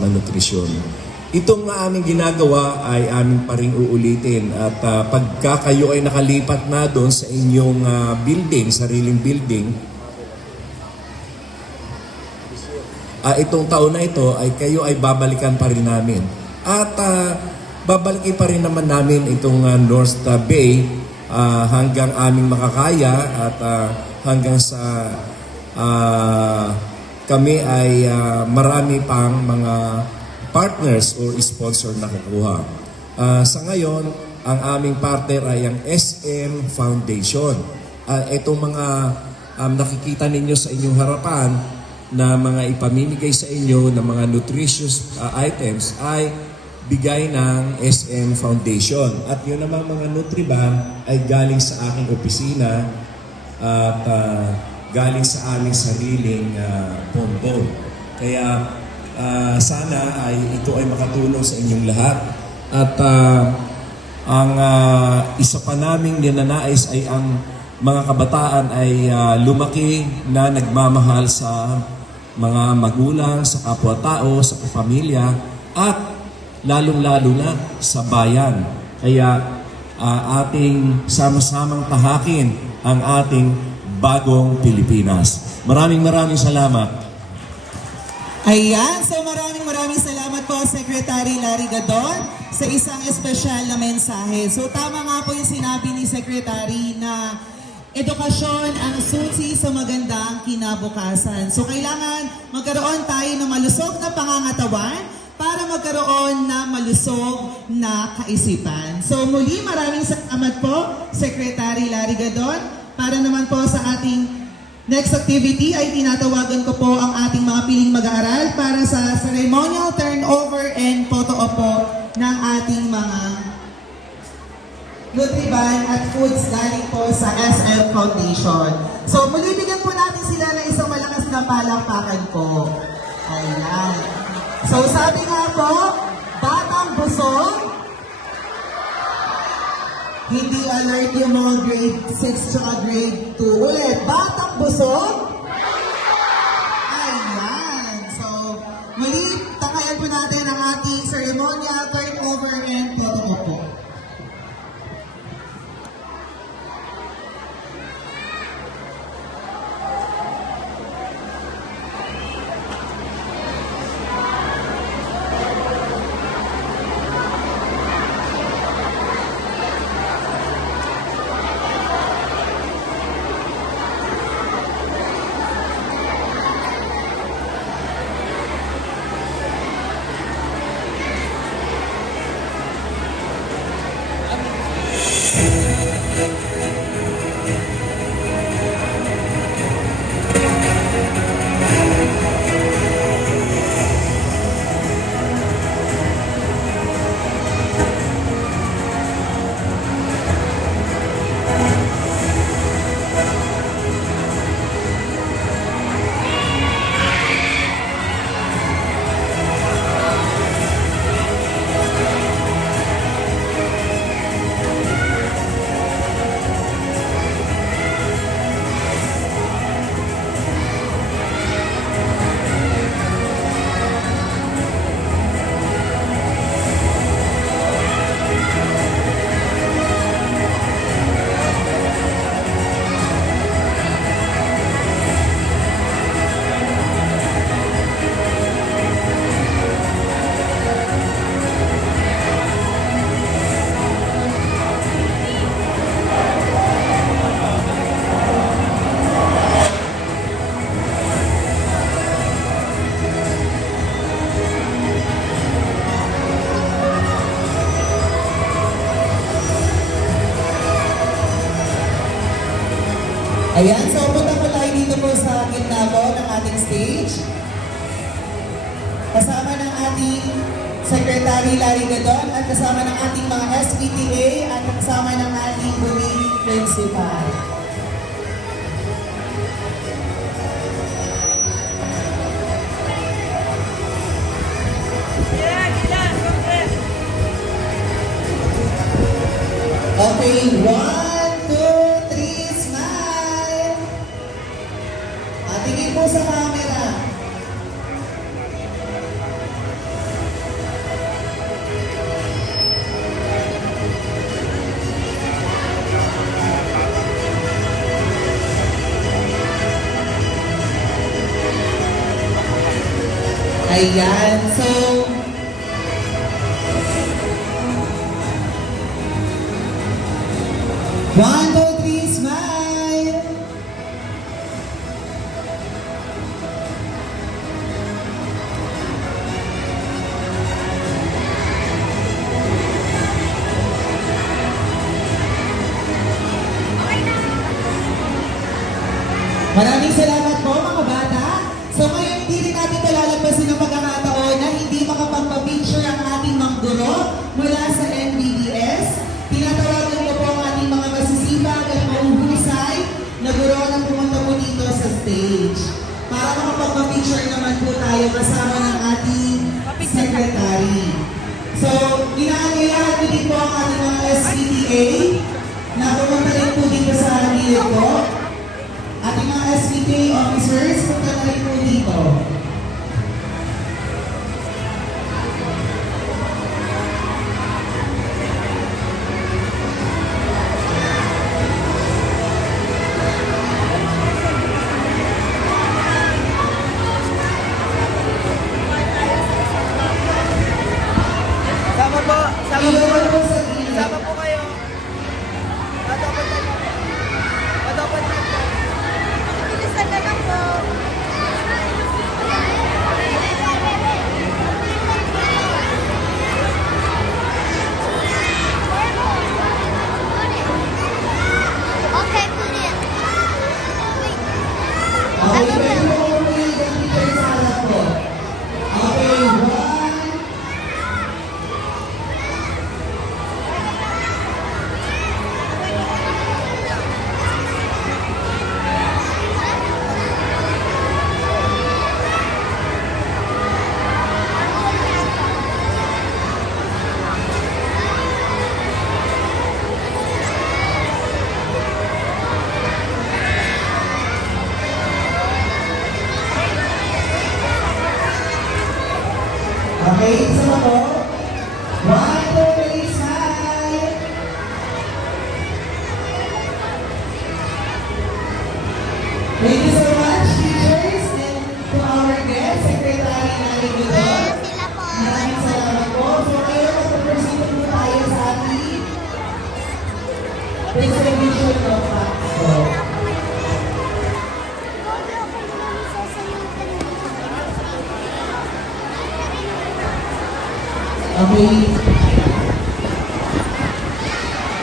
ng nutrisyon. Itong aming ginagawa ay aming pa ring uulitin at pagka kayo ay nakalipat na doon sa inyong building, sariling building, itong taon na ito ay kayo ay babalikan pa rin namin. At babalikin pa rin naman namin itong North Bay hanggang aming makakaya at hanggang sa kami ay marami pang mga partners or sponsor na kukuha. Sa ngayon, ang aming partner ay ang SM Foundation. Itong mga nakikita ninyo sa inyong harapan na mga ipamimigay sa inyo ng mga nutritious items ay bigay ng SM Foundation. At yun namang mga Nutriban ay galing sa aking opisina at galing sa aming sariling pondo. Kaya sana ay ito ay makatulong sa inyong lahat. At ang isa pa naming ninanais ay ang mga kabataan ay lumaki na nagmamahal sa mga magulang, sa kapwa-tao, sa pamilya, at lalong-lalo na sa bayan. Kaya ating sama-samang tahakin ang ating bagong Pilipinas. Maraming salamat. Ayan, so maraming salamat po Secretary Larry Gadon sa isang espesyal na mensahe. So tama nga po yung sinabi ni Secretary na edukasyon ang susi sa magandang kinabukasan. So kailangan magkaroon tayo ng malusog na pangangatawan para magkaroon na malusog na kaisipan. So muli maraming salamat po Secretary Larry Gadon. Para naman po sa ating next activity ay tinatawagan ko po ang ating mga piling mag-aaral para sa ceremonial turnover and photo op po ng ating mga Nutriban at foods galing po sa SM Foundation. So muli bigyan po natin sila ng isang malakas na palakpakan po. Ayan. So sabi nga po, batang busog, hindi alert yung mga grade 6 tsaka grade 2. Ulit, batang busog? Ayan. So, muli, takayan po natin ang ating ceremonial turnover and photo po. Ayan, so punta po tayo dito po sa gitna po ng ating stage. Kasama ng ating Secretary Larry Gadon at kasama ng ating mga SPTA at kasama ng ating Buwing Principal. Okay, 1, 2, 3, smile! Tingin po sa camera. Ayan, so... One, two, three, smile! Maraming salamat po mga bata. So ngayon hindi rin natin talalagpasin ang pagkakataon na hindi makapagpa-picture ang ating mga guro mula sa NBDS. Tinatawagan ko po ang ating mga masisipag at mahuhusay na guro na pumunta po dito sa stage. Para makapagpa-picture naman po tayo kasama ng ating secretary. So, inaangayahan ko din po ang ating mga SPTA na pumunta rin po dito sa gilid ko. Ating mga SPTA officers, punta na rin po dito. Sama po, sama po, Iwan po sa gilid. sama po kayo. Madapat na po. Madapat na po. Bilisan na lang po. Okay, put it. Okay, pwede po kung may picture sa harap po. Okay, one. Okay, isa pa po. One, two, three, smile. Thank you so much, teachers, and to our guest, Secretary Nani Gudon. Sila po. Maraming salamat po. So, ngayon, mag-proceed po tayo sa ating presentation of facts. So, okay.